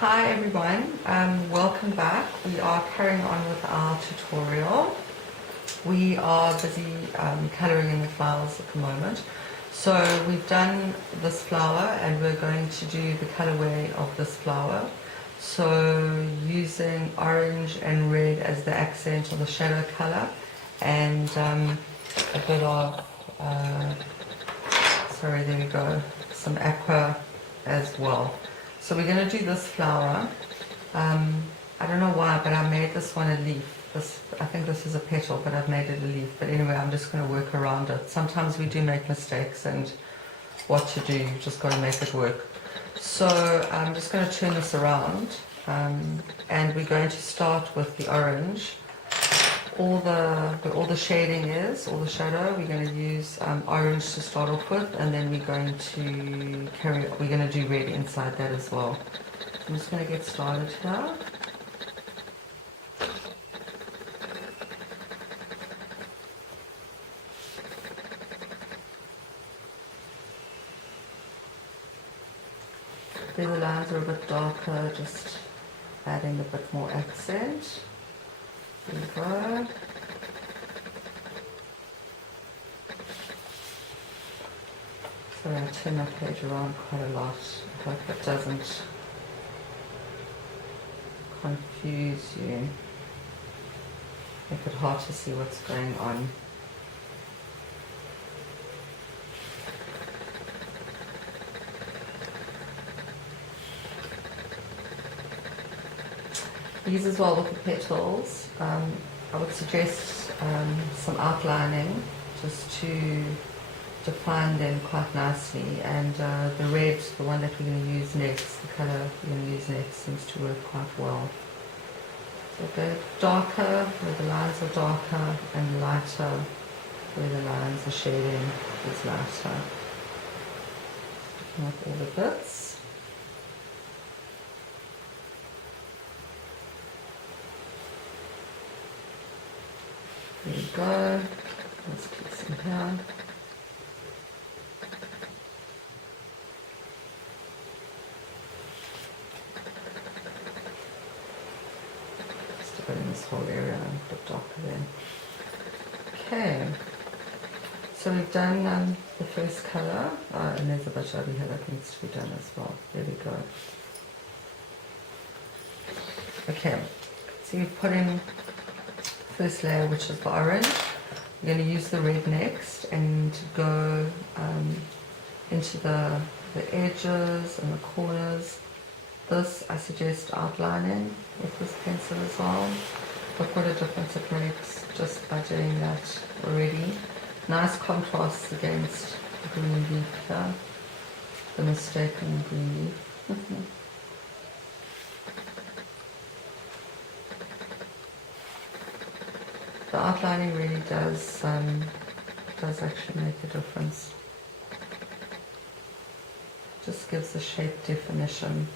Hi everyone, welcome back. We are carrying on with our tutorial. We are busy colouring in the flowers at the moment. So we've done this flower and we're going to do the colourway of this flower. So using orange and red as the accent or the shadow colour, and a bit of, sorry, there we go, some aqua as well. So we're going to do this flower. I don't know why, but I made this one a leaf. I think this is a petal, but I've made it a leaf. But anyway, I'm just going to work around it. Sometimes we do make mistakes, and what to do, you just got to make it work. So I'm just going to turn this around, and we're going to start with the orange. All the shading is, all the shadow, we're going to use orange to start off with, and then we're going to do red inside that as well. So I'm just going to get started here. There the lines are a bit darker, just adding a bit more accent. There we go. Sorry, I turn my page around quite a lot. I hope it doesn't confuse you, make it hard to see what's going on. These as well with the petals, I would suggest some outlining just to define them quite nicely, and the red, the one that we're going to use next, the colour we're going to use next, seems to work quite well. So go darker where the lines are darker, and lighter where the lines are shading is lighter. Picking up all the bits. There we go. Let's keep some here. Just about in this whole area, a bit darker there. Okay. So we've done the first colour, and there's a bit over here that needs to be done as well. There we go. Okay. So you've put in first layer, which is the orange. We're going to use the red next and go into the edges and the corners. This I suggest outlining with this pencil as well. Look what a difference it makes just by doing that already. Nice contrasts against the green leaf here, the mistaken green leaf. The outlining really does actually make a difference. Just gives the shape definition.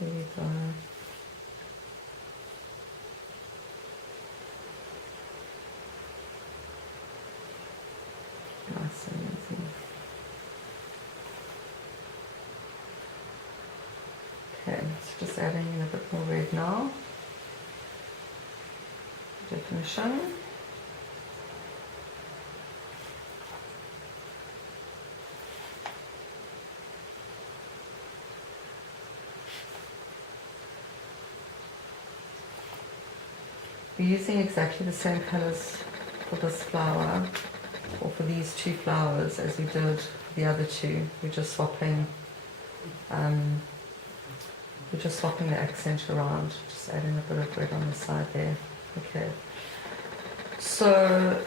There we go. Nice and easy. Okay, so just adding in a bit more red now. Definition. We're using exactly the same colours for this flower, or for these two flowers, as we did for the other two. We're just swapping the accent around, just adding a bit of red on the side there. Okay, so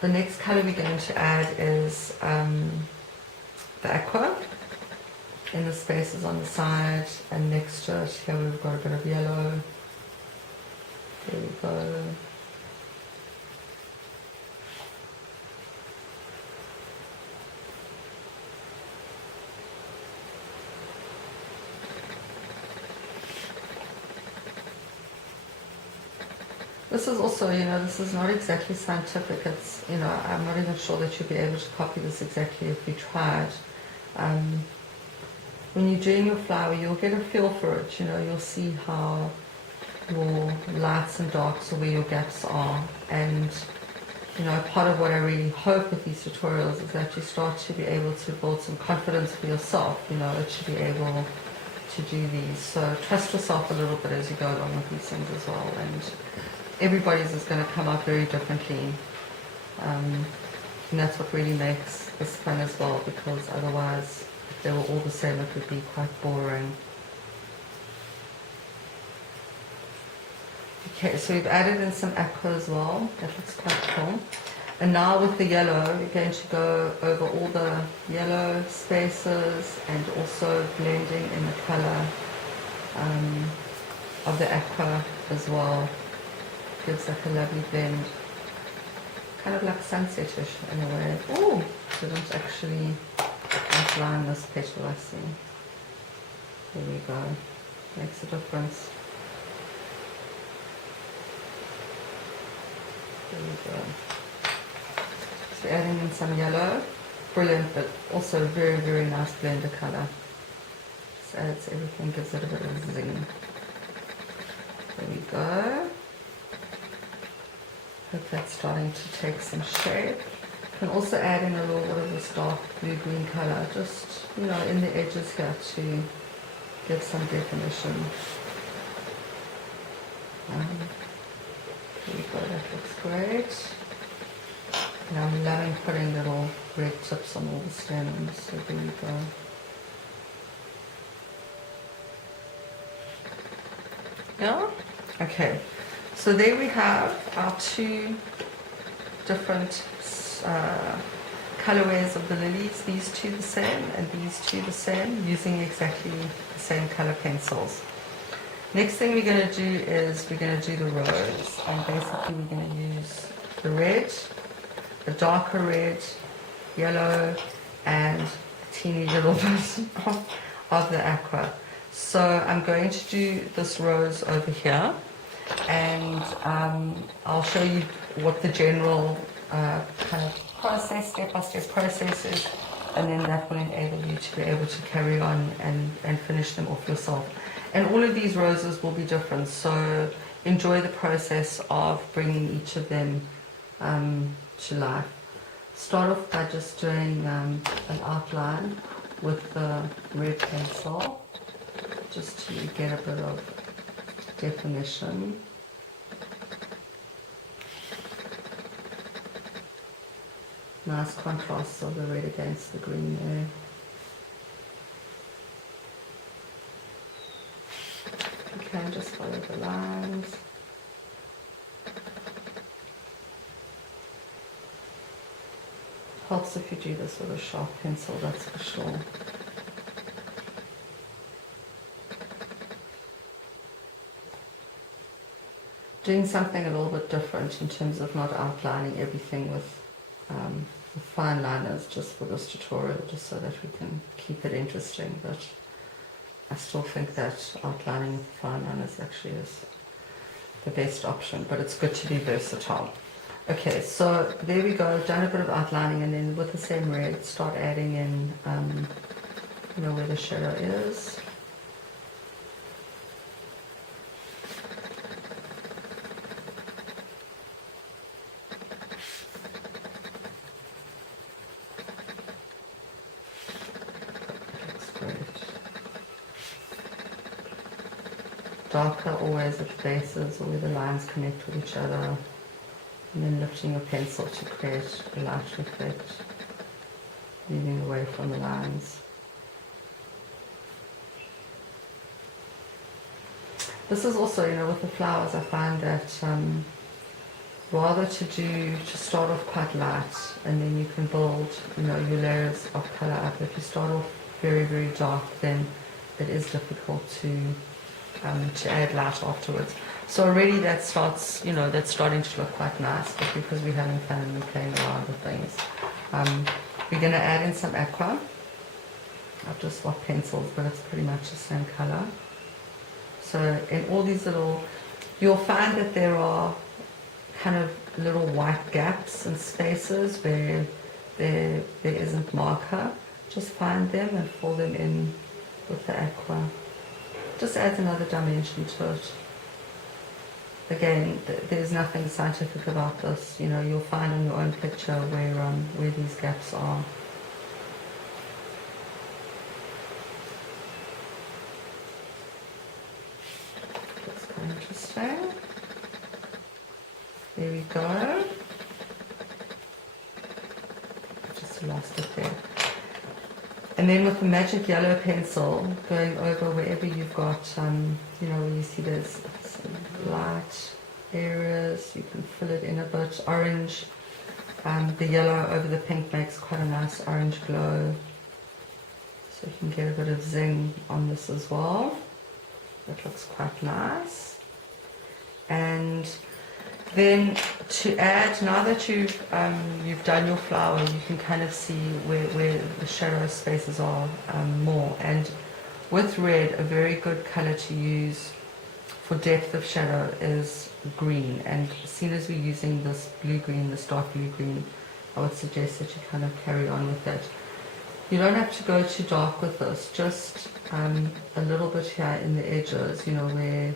the next colour we're going to add is the aqua in the spaces on the side, and next to it here we've got a bit of yellow. There we go. This is also, this is not exactly scientific. It's, I'm not even sure that you'll be able to copy this exactly if you tried. When you're doing your flower, you'll get a feel for it. You'll see how your lights and darks or where your gaps are. And, part of what I really hope with these tutorials is that you start to be able to build some confidence for yourself, to be able to do these. So trust yourself a little bit as you go along with these things as well. And everybody's is going to come out very differently. And that's what really makes this fun as well, because otherwise, if they were all the same, it would be quite boring. Okay, so we've added in some aqua as well. That looks quite cool. And now with the yellow, we're going to go over all the yellow spaces and also blending in the color of the aqua as well. Gives like a lovely blend. Kind of like sunsetish in a way. Oh, didn't actually outline this petal, I see. There we go. Makes a difference. There we go. So adding in some yellow. Brilliant, but also very, very nice blend of colour. Just adds everything, gives it a bit of zing. There we go. Hope that's starting to take some shape. You can also add in a little bit of this dark blue-green colour, just, in the edges here to give some definition. There we go, that looks great. And I'm loving putting little red tips on all the stems, so there we go. Yeah? Okay. So there we have our two different colorways of the lilies. These two the same and these two the same, using exactly the same color pencils. Next thing we're going to do is we're going to do the rose, and basically we're going to use the red, the darker red, yellow, and a teeny little bit of the aqua. So I'm going to do this rose over here, and I'll show you what the general kind of process, step-by-step process is, and then that will enable you to be able to carry on and finish them off yourself. And all of these roses will be different, so enjoy the process of bringing each of them to life. Start off by just doing an outline with the red pencil, just to get a bit of definition. Nice contrast of the red against the green there. Okay, just follow the lines. Helps if you do this with a sharp pencil, that's for sure. Doing something a little bit different in terms of not outlining everything with fine liners just for this tutorial, just so that we can keep it interesting, but I still think that outlining with fine liners actually is the best option, but it's good to be versatile. Okay, so there we go, done a bit of outlining, and then with the same red, start adding in, where the shadow is. Darker always at faces or where the lines connect with each other, and then lifting your pencil to create a light effect, moving away from the lines. This is also, with the flowers, I find that rather to start off quite light, and then you can build, your layers of color up. If you start off very, very dark, then it is difficult to add light afterwards. So already that starts, that's starting to look quite nice, but because we're having fun and we're playing around with things. We're going to add in some aqua. I've just swapped pencils, but it's pretty much the same color. So in all these little, you'll find that there are kind of little white gaps and spaces where there isn't marker. Just find them and fill them in with the aqua. Just adds another dimension to it. Again, there's nothing scientific about this. You know, you'll find in your own picture where these gaps are. That's quite interesting. There we go. Just lost it there. And then with the magic yellow pencil, going over wherever you've got, you know, where you see there's some light areas, you can fill it in a bit. Orange, the yellow over the pink makes quite a nice orange glow. So you can get a bit of zing on this as well. That looks quite nice. And then to add, now that you've done your flower, you can kind of see where the shadow spaces are more. And with red, a very good color to use for depth of shadow is green. And seeing as we're using this blue-green, this dark blue-green, I would suggest that you kind of carry on with it. You don't have to go too dark with this, just a little bit here in the edges, you know, where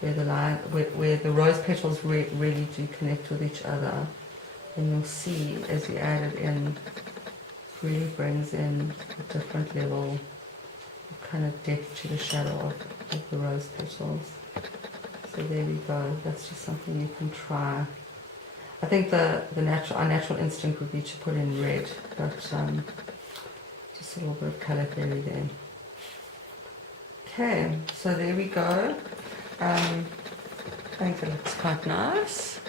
the line, where the rose petals really do connect with each other. And you'll see as you add it in, it really brings in a different level of kind of depth to the shadow of the rose petals. So there we go. That's just something you can try. I think our natural instinct would be to put in red, but just a little bit of color theory there. Okay, so there we go. I think it looks quite nice,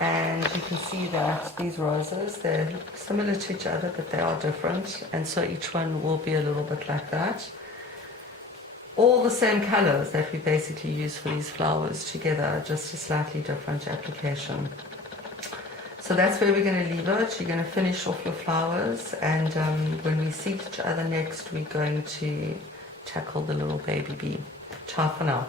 and you can see that these roses, they're similar to each other, but they are different, and so each one will be a little bit like that. All the same colors that we basically use for these flowers together, just a slightly different application. So that's where we're going to leave it. You're going to finish off your flowers, and when we see each other next, we're going to tackle the little baby bee. Ciao for now.